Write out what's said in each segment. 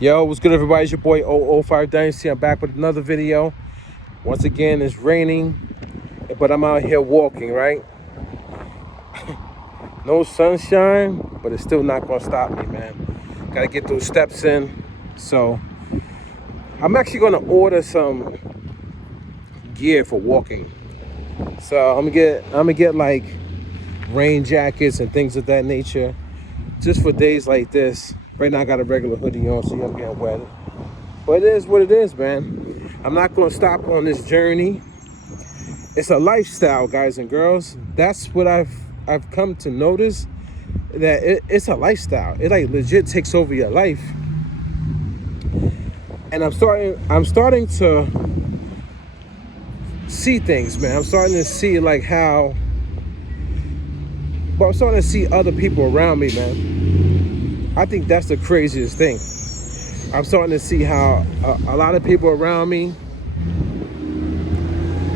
Yo, what's good, everybody? It's your boy oO5 Dynasty. I'm back with another video. Once again, it's raining, but I'm out here walking, right? No sunshine, but it's still not gonna stop me, man. Gotta get those steps in. So I'm actually gonna order some gear for walking. So I'm gonna get like rain jackets and things of that nature, just for days like this. Right now I got a regular hoodie on, so I'm getting wet. But it is what it is, man. I'm not gonna stop on this journey. It's a lifestyle, guys and girls. That's what I've come to notice, that it's a lifestyle. It like legit takes over your life. And I'm starting to see things, man. I'm starting to see like how, but I'm starting to see other people around me, man. I think that's the craziest thing. I'm starting to see how a lot of people around me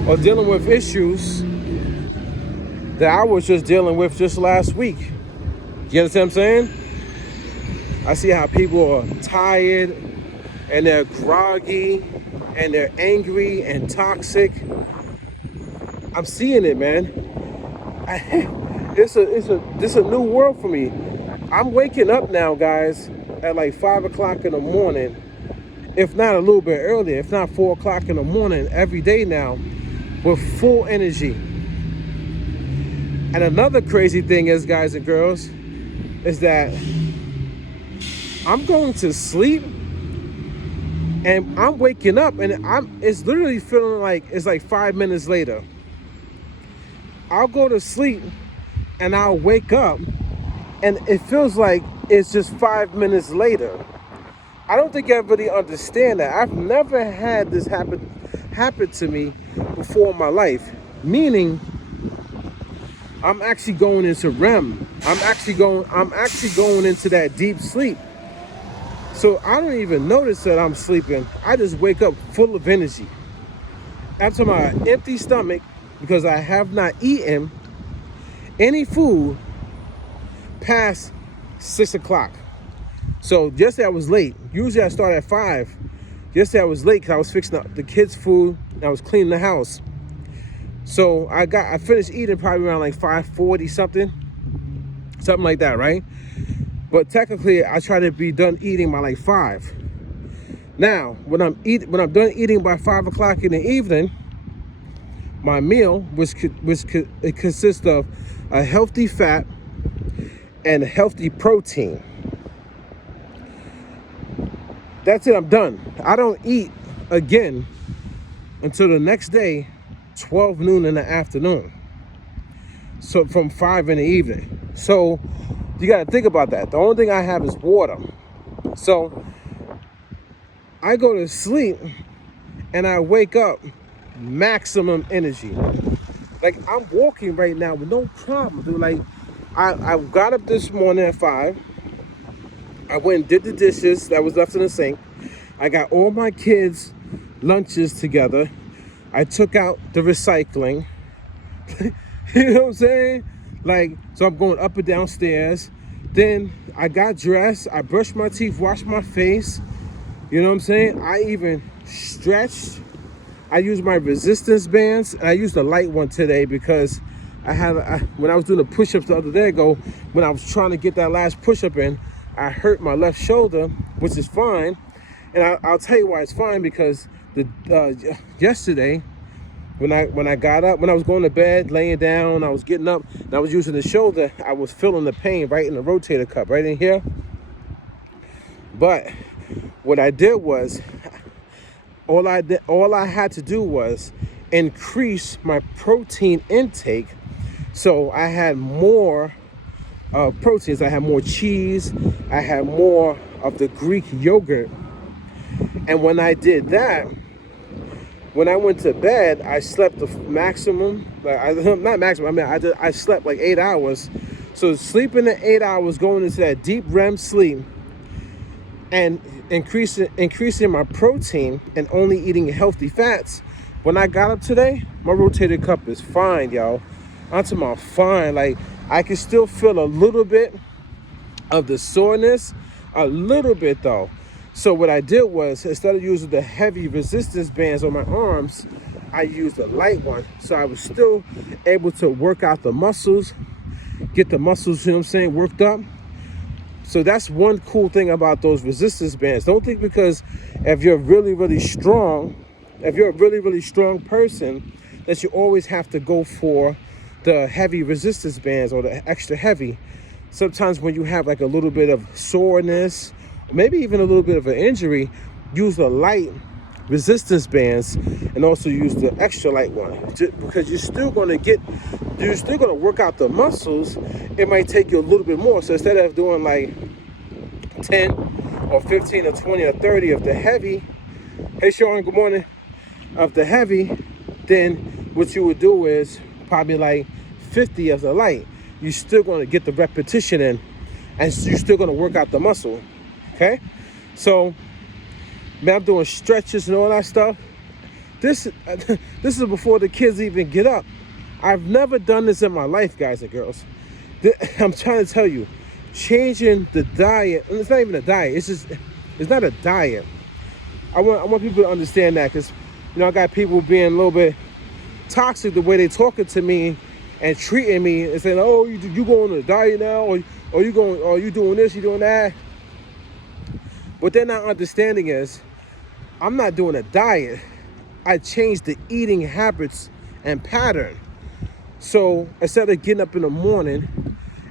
are dealing with issues that I was just dealing with just last week. You understand what I'm saying? I see how people are tired and they're groggy and they're angry and toxic. I'm seeing it, man. This is a new world for me. I'm waking up now, guys, at like 5 o'clock in the morning, if not a little bit earlier, if not 4 o'clock in the morning, every day now, with full energy. And another crazy thing is, guys and girls, is that I'm going to sleep and I'm waking up and it's literally feeling like it's like 5 minutes later. I'll go to sleep and I'll wake up and it feels like it's just 5 minutes later. I don't think everybody understand that. I've never had this happen to me before in my life. Meaning, I'm actually going into REM. I'm actually going into that deep sleep. So I don't even notice that I'm sleeping. I just wake up full of energy. After my empty stomach, because I have not eaten any food past 6 o'clock. So yesterday I was late. Usually I start at 5. Yesterday I was late because I was fixing up the kids' food and I was cleaning the house. So I finished eating probably around like 5:40 something like that, right? But technically I try to be done eating by like 5. Now when I'm done eating by 5 o'clock in the evening, my meal it consists of a healthy fat and a healthy protein. That's it, I'm done. I don't eat again until the next day, 12 noon in the afternoon. So from 5 in the evening. So you gotta think about that. The only thing I have is water. So I go to sleep and I wake up maximum energy. Like I'm walking right now with no problem, dude. Like I got up this morning at 5. I went and did the dishes that was left in the sink. I got all my kids' lunches together. I took out the recycling. You know what I'm saying? Like, so I'm going up and downstairs. Then I got dressed. I brushed my teeth, washed my face. You know what I'm saying? I even stretched. I used my resistance bands. And I used a light one today because when I was doing the push-ups the other day ago, when I was trying to get that last push-up in, I hurt my left shoulder, which is fine. And I'll tell you why it's fine, because yesterday, when I got up, when I was going to bed, laying down, I was getting up, and I was using the shoulder, I was feeling the pain right in the rotator cuff, right in here. But what I did was, all I had to do was increase my protein intake. So I had more proteins. I had more cheese. I had more of the Greek yogurt. And when I did that, when I went to bed, I slept the maximum. Not maximum. I mean, I slept like 8 hours. So sleeping the 8 hours, going into that deep REM sleep, and increasing my protein and only eating healthy fats. When I got up today, my rotator cuff is fine, y'all. I'm talking about fine. Like, I can still feel a little bit of the soreness, a little bit though. So what I did was, instead of using the heavy resistance bands on my arms, I used a light one. So I was still able to work out the muscles, get the muscles, you know what I'm saying, worked up. So that's one cool thing about those resistance bands. Don't think because if you're really, really strong, if you're a really, really strong person, that you always have to go for the heavy resistance bands or the extra heavy. Sometimes when you have like a little bit of soreness, maybe even a little bit of an injury, use the light resistance bands and also use the extra light one, because you're still going to work out the muscles. It might take you a little bit more. So instead of doing like 10 or 15 or 20 or 30 of the heavy, hey Sean, good morning, of the heavy, then what you would do is probably like 50 of the light. You're still going to get the repetition in, and you're still going to work out the muscle. Okay, so man, I'm doing stretches and all that stuff. This is before the kids even get up. I've never done this in my life, guys and girls. I'm trying to tell you, changing the diet, and it's not even a diet. It's not a diet. I want people to understand that, because I got people being a little bit toxic the way they talking to me and treating me and saying, "Oh, you going on a diet now, or you doing this, you doing that." What they're not understanding is, I'm not doing a diet. I changed the eating habits and pattern. So instead of getting up in the morning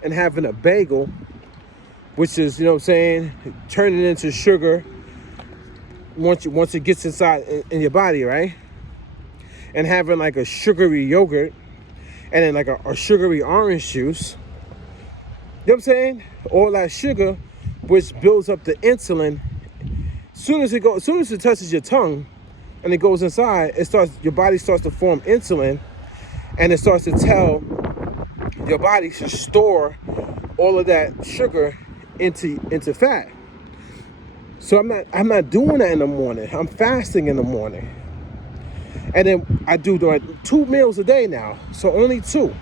and having a bagel, which is, turning into sugar once it gets inside in your body, right? And having like a sugary yogurt and then like a sugary orange juice. You know what I'm saying? All that sugar, which builds up the insulin. As soon as it touches your tongue and it goes inside, your body starts to form insulin, and it starts to tell your body to store all of that sugar into fat. So I'm not doing that in the morning. I'm fasting in the morning. And then I do 2 meals a day now. So only 2.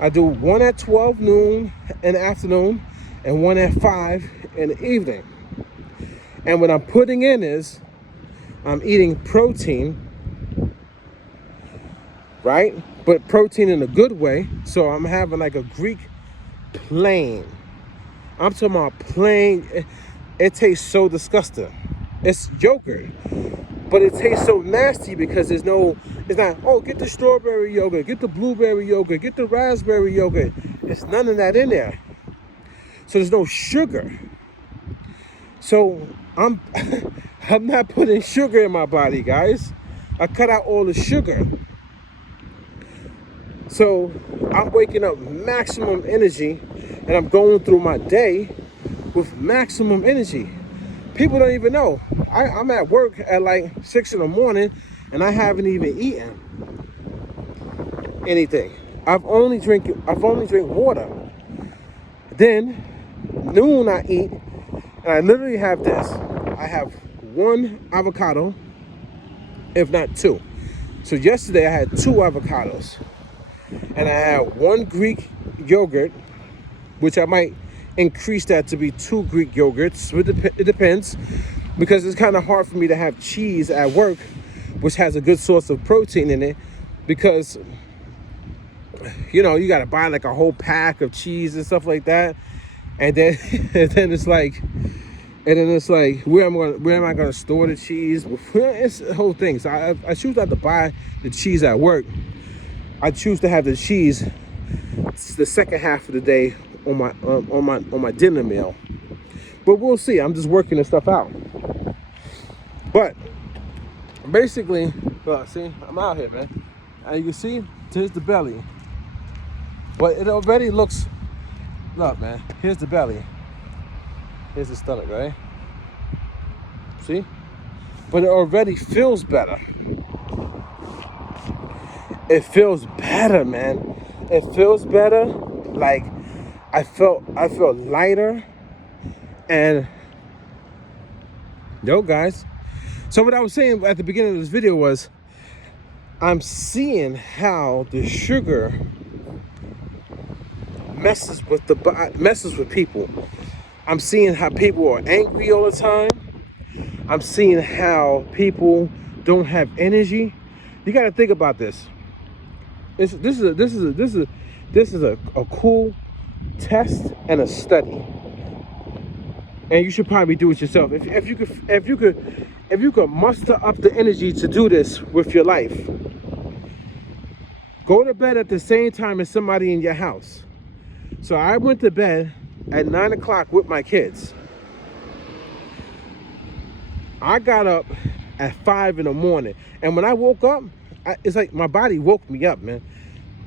I do one at 12 noon in the afternoon and one at 5 in the evening. And what I'm putting in is, I'm eating protein, right? But protein in a good way. So I'm having like a Greek plain. I'm talking about plain. It tastes so disgusting. It's yogurt, but it tastes so nasty because it's not, oh, get the strawberry yogurt, get the blueberry yogurt, get the raspberry yogurt. It's none of that in there. So there's no sugar. So I'm not putting sugar in my body, guys. I cut out all the sugar. So I'm waking up maximum energy, and I'm going through my day with maximum energy. People don't even know. I'm at work at like 6 in the morning, and I haven't even eaten anything. I've only drink water. Then noon I eat, and I literally have this. I have 1 avocado, if not 2. So yesterday I had 2 avocados, and I had 1 Greek yogurt, which I might increase that to be 2 Greek yogurts. It depends, because it's kind of hard for me to have cheese at work, which has a good source of protein in it, because you got to buy like a whole pack of cheese and stuff like that, and then it's like where am I going to store the cheese? It's the whole thing. So I choose not to buy the cheese at work. I choose to have the cheese the second half of the day on my dinner meal. But we'll see. I'm just working this stuff out. But basically, see, I'm out here, man. And you can see, here's the belly. But it already looks, look, man, here's the belly. Here's the stomach, right? See? But it already feels better. It feels better, man. It feels better. Like, I felt lighter. And yo, guys. So what I was saying at the beginning of this video was, I'm seeing how the sugar messes with people. I'm seeing how people are angry all the time. I'm seeing how people don't have energy. You got to think about this. This is a cool test and a study, and you should probably do it yourself. If you could muster up the energy to do this with your life, go to bed at the same time as somebody in your house. So I went to bed at 9 o'clock with my kids. I got up at 5 in the morning, and when I woke up, it's like my body woke me up, man.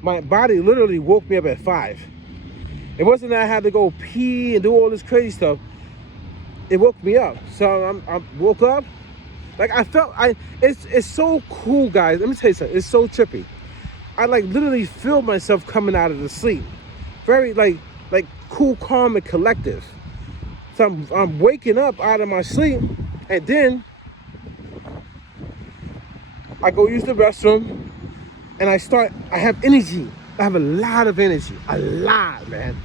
My body literally woke me up at 5. It wasn't that I had to go pee and do all this crazy stuff. It woke me up. So I woke up, like I felt, it's so cool, guys. Let me tell you something. It's so trippy. I like literally feel myself coming out of the sleep. Very like cool, calm, and collective. So I'm waking up out of my sleep, and then I go use the restroom, and I have energy. I have a lot of energy, a lot, man.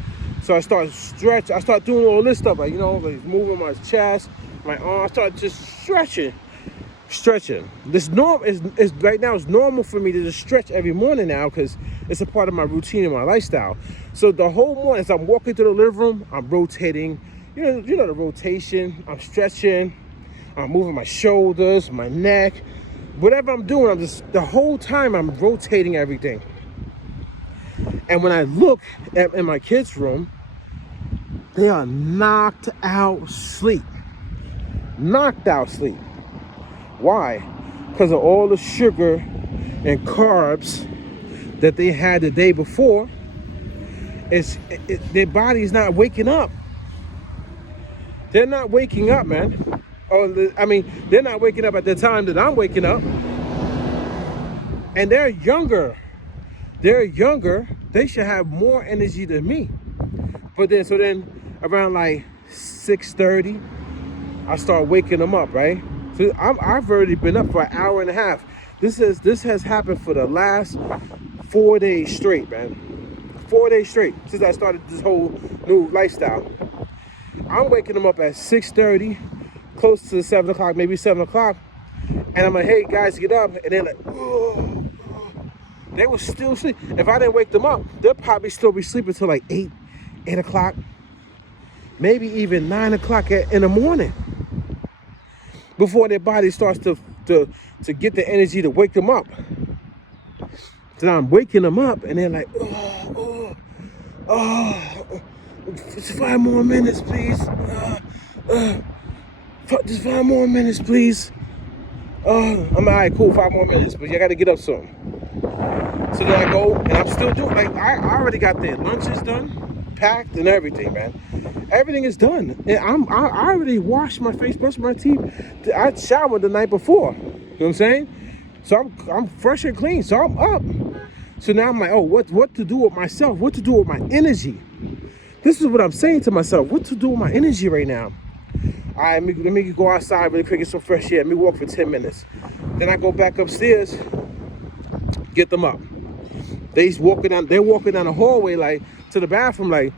So I start stretch. I start doing all this stuff, like, you know, like moving my chest, my arm. I start just stretching. This is right now. It's normal for me to just stretch every morning now because it's a part of my routine and my lifestyle. So the whole morning, as I'm walking through the living room, I'm rotating. You know the rotation. I'm stretching. I'm moving my shoulders, my neck, whatever I'm doing. I'm just the whole time I'm rotating everything. And when I look in my kids' room, they are knocked out sleep. Knocked out sleep. Why? Because of all the sugar and carbs that they had the day before. Their body's not waking up. They're not waking up, man. They're not waking up at the time that I'm waking up. And they're younger. They should have more energy than me. But then around like 6:30, I start waking them up, right? So I've already been up for an hour and a half. This has happened for the last 4 days straight, man. 4 days straight since I started this whole new lifestyle. I'm waking them up at 6:30, close to 7 o'clock, maybe 7 o'clock. And I'm like, hey, guys, get up. And they're like, oh. They were still asleep. If I didn't wake them up, they'll probably still be sleeping till like 8 o'clock, maybe even 9 o'clock in the morning before their body starts to get the energy to wake them up. So I'm waking them up, and they're like, just 5 more minutes, please. Just 5 more minutes, please. I'm all right, cool, 5 more minutes, but you got to get up soon. So then I go, and I'm still doing, like, I already got their lunches done, packed, and everything, man. Everything is done. And I already washed my face, brushed my teeth. I showered the night before. You know what I'm saying? So I'm fresh and clean. So I'm up. So now I'm like, oh, what to do with myself? What to do with my energy? This is what I'm saying to myself. What to do with my energy right now? All right, let me go outside really quick, get some fresh air. Let me walk for 10 minutes. Then I go back upstairs, get them up. They're walking down the hallway, like, to the bathroom, like,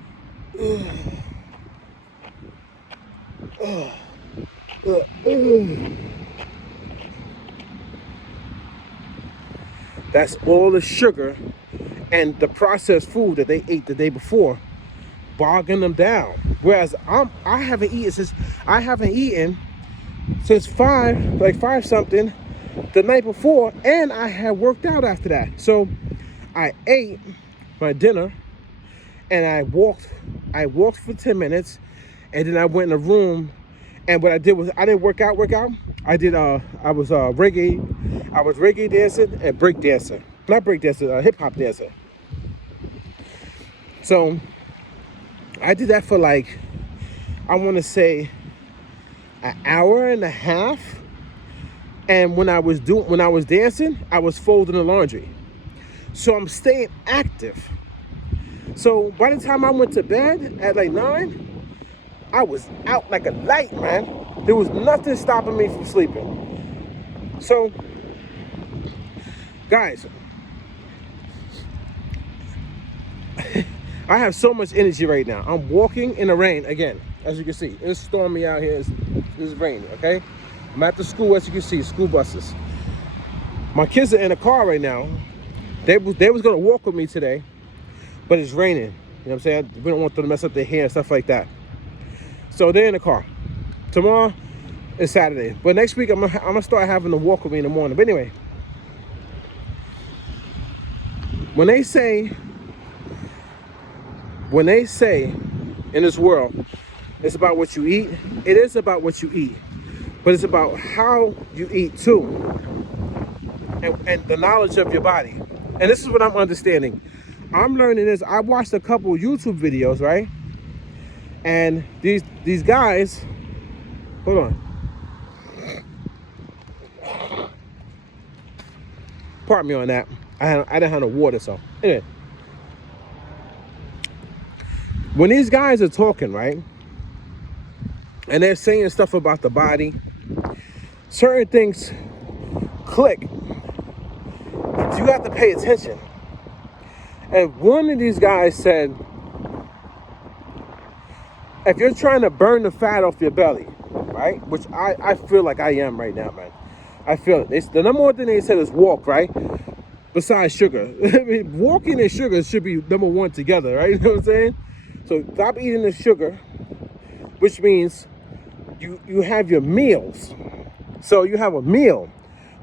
That's all the sugar and the processed food that they ate the day before, bogging them down. Whereas I haven't eaten since 5 something the night before, and I had worked out after that. So I ate my dinner and I walked for 10 minutes, and then I went in the room, and what I did was I didn't work out. I was reggae dancing and break dancing. Not break dancing, hip hop dancing. So I did that for like, I want to say, an hour and a half. And when I was dancing, I was folding the laundry. So I'm staying active. So by the time I went to bed at like 9, I was out like a light, man. There was nothing stopping me from sleeping. So, guys, I have so much energy right now. I'm walking in the rain again, as you can see. It's stormy out here. It's raining, okay? I'm at the school, as you can see, school buses. My kids are in the car right now. They was gonna walk with me today, but it's raining. You know what I'm saying? We don't want them to mess up their hair and stuff like that. So they're in the car. Tomorrow is Saturday, but next week I'm gonna start having them walk with me in the morning. But anyway, when they say in this world, it's about what you eat. It is about what you eat, but it's about how you eat too, and the knowledge of your body. And this is what I'm understanding. I'm learning this. I watched a couple YouTube videos, right? And these guys, hold on. Pardon me on that. I didn't have no water, so anyway. When these guys are talking, right, and they're saying stuff about the body, certain things click. You have to pay attention. And one of these guys said, if you're trying to burn the fat off your belly, right, which I feel like I am right now, man. I feel it. The number one thing they said is walk, right? Besides sugar. I mean, walking and sugar should be number one together, right? You know what I'm saying? So stop eating the sugar, which means you have your meals. So you have a meal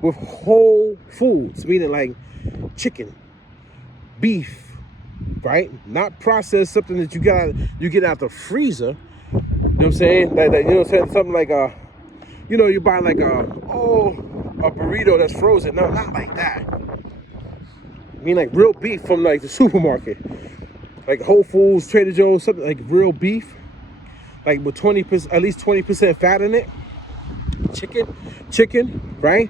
with whole foods, meaning like chicken, beef, right? Not processed, something that you get out the freezer. You know what I'm saying? Like you know what I'm saying? Something like you buy like a burrito that's frozen. No, not like that. I mean like real beef from like the supermarket. Like Whole Foods, Trader Joe's, something like real beef. Like with 20%, at least 20% fat in it. Chicken, right?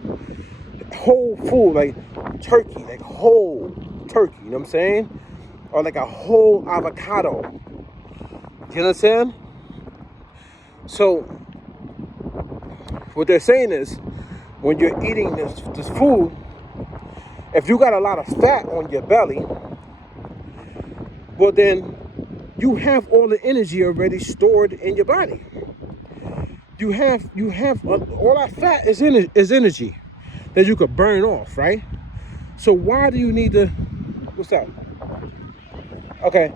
Whole food, like turkey, like whole turkey, you know what I'm saying? Or like a whole avocado. You understand? So what they're saying is, when you're eating this food, if you got a lot of fat on your belly, well then you have all the energy already stored in your body. You have all that fat is energy that you could burn off, right? So why do you need to, what's that? Okay,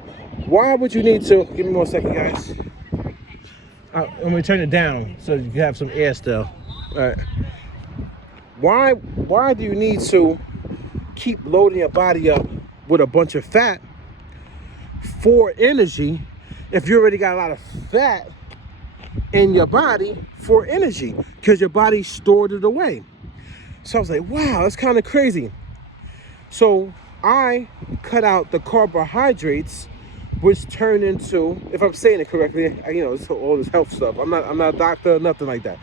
why would you need to, give me 1 second, guys. I'm gonna turn it down so you can have some air still. All right. Why do you need to keep loading your body up with a bunch of fat for energy if you already got a lot of fat in your body for energy? Because your body stored it away. So I was like, wow, that's kind of crazy. So I cut out the carbohydrates, which turn into, if I'm saying it correctly, it's all this health stuff. I'm not a doctor, nothing like that.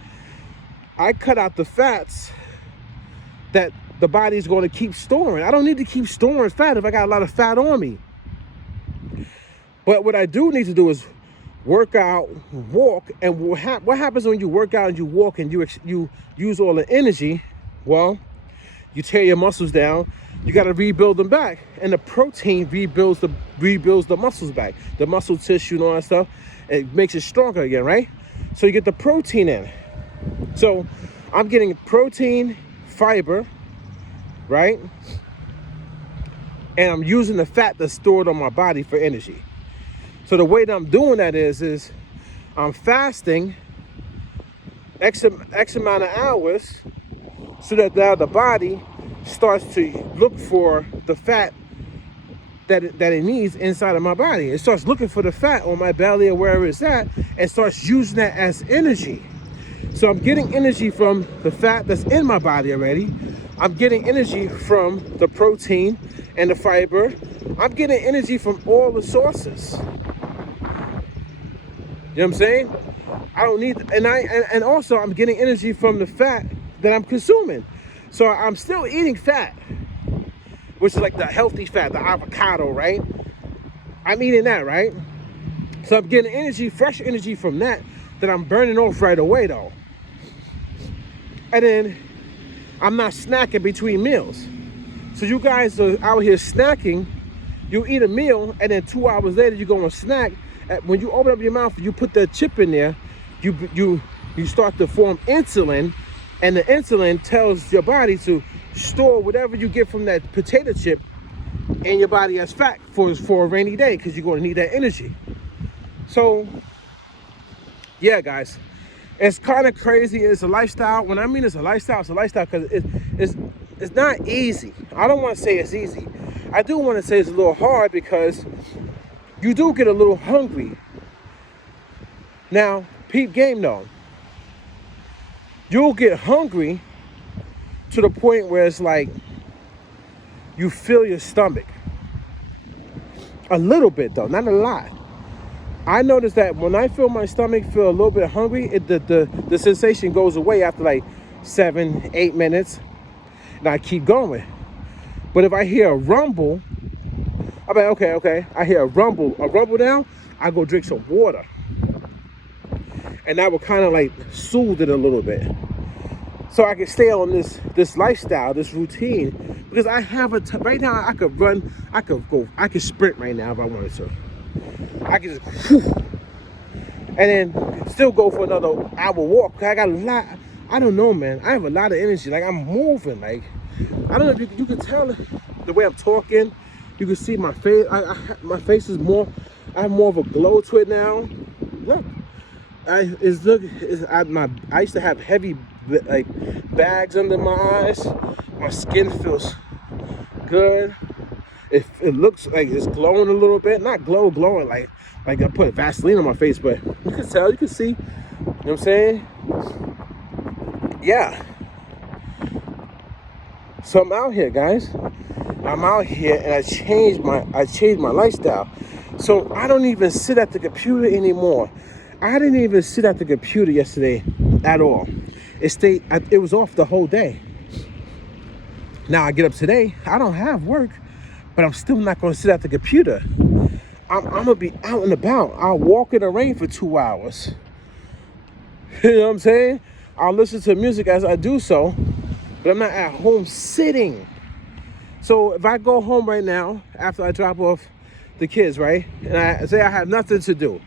I cut out the fats that the body's going to keep storing. I don't need to keep storing fat if I got a lot of fat on me. But what I do need to do is work out, walk, and what happens when you work out and you walk and you use all the energy? Well, you tear your muscles down. You got to rebuild them back, and the protein rebuilds the muscles back, the muscle tissue and all that stuff. It makes it stronger again, right? So you get the protein in. So I'm getting protein, fiber, right? And I'm using the fat that's stored on my body for energy. So the way that I'm doing that is I'm fasting X amount of hours so that now the body starts to look for the fat that it needs inside of my body. It starts looking for the fat on my belly or wherever it's at and starts using that as energy. So I'm getting energy from the fat that's in my body already. I'm getting energy from the protein and the fiber. I'm getting energy from all the sources. You know what I'm saying? I don't need, and also I'm getting energy from the fat that I'm consuming. So I'm still eating fat, which is like the healthy fat, the avocado, right? I'm eating that, right? So I'm getting energy, fresh energy from that I'm burning off right away though. And then I'm not snacking between meals. So you guys are out here snacking, you eat a meal, and then 2 hours later you go and snack. When you open up your mouth, you put the chip in there, you start to form insulin, And the insulin tells your body to store whatever you get from that potato chip in your body as fat for a rainy day, because you're going to need that energy. So yeah, guys, it's kind of crazy. It's a lifestyle. When I mean it's a lifestyle because it's not easy. I don't want to say it's easy. I do want to say it's a little hard, because you do get a little hungry. Now, peep game though. You'll get hungry to the point where it's like you feel your stomach. A little bit though, not a lot. I noticed that when I feel my stomach feel a little bit hungry, the sensation goes away after like 7-8 minutes, and I keep going. But if I hear a rumble, I'm like, okay, I hear a rumble now, I go drink some water. And that will kind of like soothe it a little bit. So I can stay on this lifestyle, this routine, because I have right now I could run, I could sprint right now if I wanted to. I can just, whew, and then still go for another hour walk. I got a lot, I don't know, man. I have a lot of energy. Like, I'm moving. Like, I don't know if you can tell the way I'm talking. You can see my face. My face is more, I have more of a glow to it now. Look, I used to have heavy like bags under my eyes. My skin feels good. It looks like it's glowing a little bit. Not glowing like I put Vaseline on my face, but you can tell, you can see. You know what I'm saying? Yeah. So I'm out here, guys. I'm out here, and I changed my lifestyle. So I don't even sit at the computer anymore. I didn't even sit at the computer yesterday at all. It was off the whole day. Now I get up today. I don't have work, but I'm still not going to sit at the computer. I'm going to be out and about. I'll walk in the rain for 2 hours. You know what I'm saying? I'll listen to music as I do so, but I'm not at home sitting. So if I go home right now, after I drop off the kids, right, and I say I have nothing to do,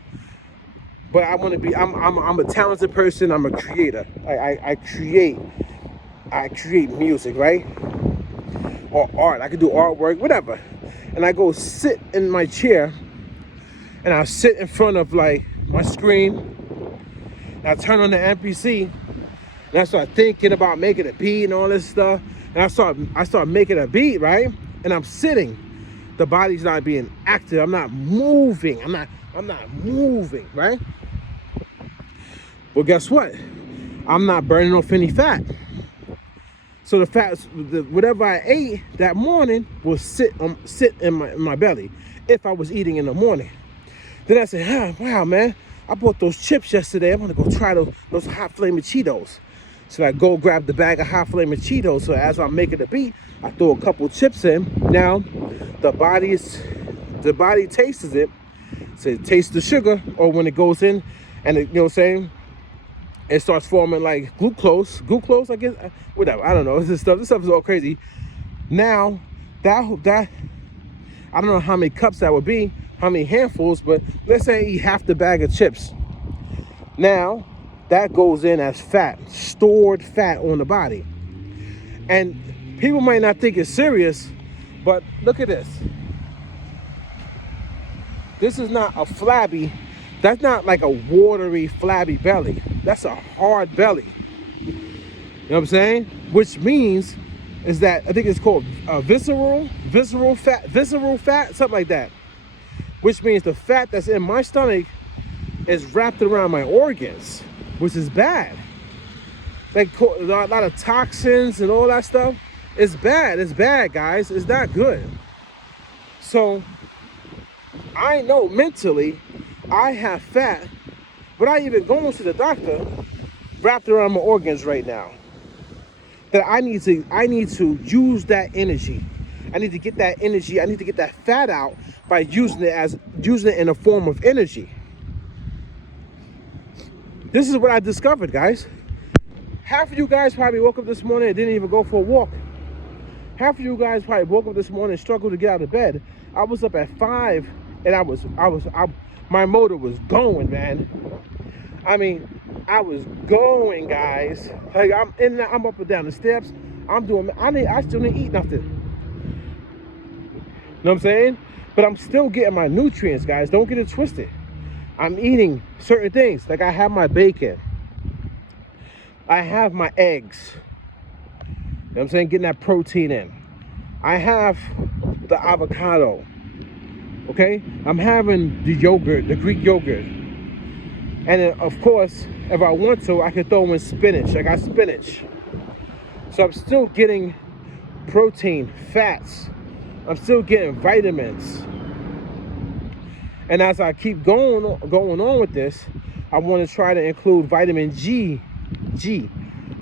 but I want to be, I'm a talented person. I'm a creator. I create music, right? Or art. I can do artwork, whatever. And I go sit in my chair, and I sit in front of like my screen, and I turn on the MPC, and I start thinking about making a beat and all this stuff. And I start making a beat, right? And I'm sitting. The body's not being active. I'm not moving. I'm not moving, right? Well, guess what? I'm not burning off any fat. So the fat, whatever I ate that morning will sit in my belly if I was eating in the morning. Then I said, wow, man, I bought those chips yesterday. I'm gonna go try those hot flaming Cheetos. So I go grab the bag of hot flaming Cheetos. So as I'm making the beat, I throw a couple chips in. Now the body tastes it. So it tastes the sugar, or when it goes in, and it, you know what I'm saying, it starts forming like glucose, I guess, whatever. I don't know. This stuff is all crazy. Now that I don't know how many cups that would be, how many handfuls, but let's say I eat half the bag of chips. Now that goes in as fat, stored fat on the body. And people might not think it's serious, but look at this. This is not a flabby, that's not like a watery, flabby belly. That's a hard belly. You know what I'm saying? Which means is that, I think it's called visceral fat, something like that. Which means the fat that's in my stomach is wrapped around my organs, which is bad. Like a lot of toxins and all that stuff. It's bad, guys. It's not good. So I know mentally I have fat, without even going to the doctor, wrapped around my organs right now. That I need to use that energy. I need to get that energy. I need to get that fat out by using it in a form of energy. This is what I discovered, guys. Half of you guys probably woke up this morning and didn't even go for a walk. Half of you guys probably woke up this morning and struggled to get out of bed. I was up at 5, and my motor was going, man. I mean, I was going, guys. Like I'm up and down the steps. I'm doing. I still didn't eat nothing. You know what I'm saying? But I'm still getting my nutrients, guys. Don't get it twisted. I'm eating certain things. Like I have my bacon. I have my eggs. You know what I'm saying? Getting that protein in. I have the avocado. Okay? I'm having the yogurt, the Greek yogurt. And then, of course, if I want to, I can throw in spinach. I got spinach. So I'm still getting protein, fats. I'm still getting vitamins. And as I keep going on with this, I want to try to include vitamin G.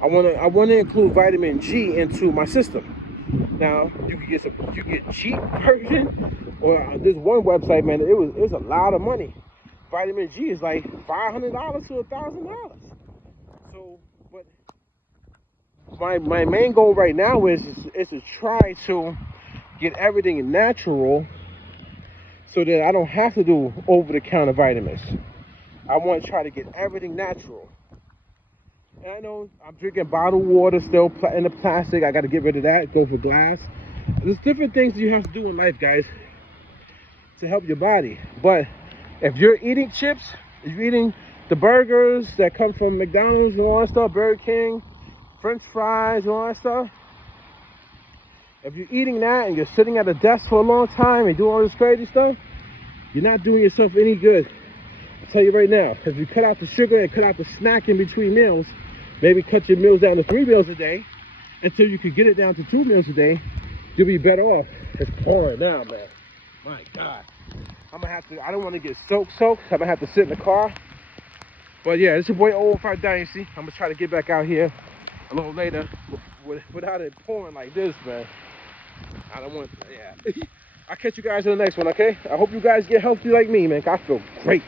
I want to include vitamin G into my system. Now you can get cheap version, or this one website, man, it was a lot of money. Vitamin G is like $500 to $1,000. So, but my main goal right now is to try to get everything natural, so that I don't have to do over-the-counter vitamins. I want to try to get everything natural. And I know I'm drinking bottled water still in the plastic. I got to get rid of that, go for glass. There's different things you have to do in life, guys, to help your body. But if you're eating chips, if you're eating the burgers that come from McDonald's and all that stuff, Burger King, French fries and all that stuff, if you're eating that and you're sitting at a desk for a long time and doing all this crazy stuff, you're not doing yourself any good. I'll tell you right now, if you cut out the sugar and cut out the snack in between meals, maybe cut your meals down to 3 meals a day until you can get it down to 2 meals a day, you'll be better off. It's pouring now, man. My God. I'm gonna have to, I don't want to get soaked. I'm gonna have to sit in the car. But yeah, it's your boy oO5 Dynasty. I'm gonna try to get back out here a little later without it pouring like this, man. I don't want, yeah. I'll catch you guys in the next one, okay? I hope you guys get healthy like me, man. I feel great.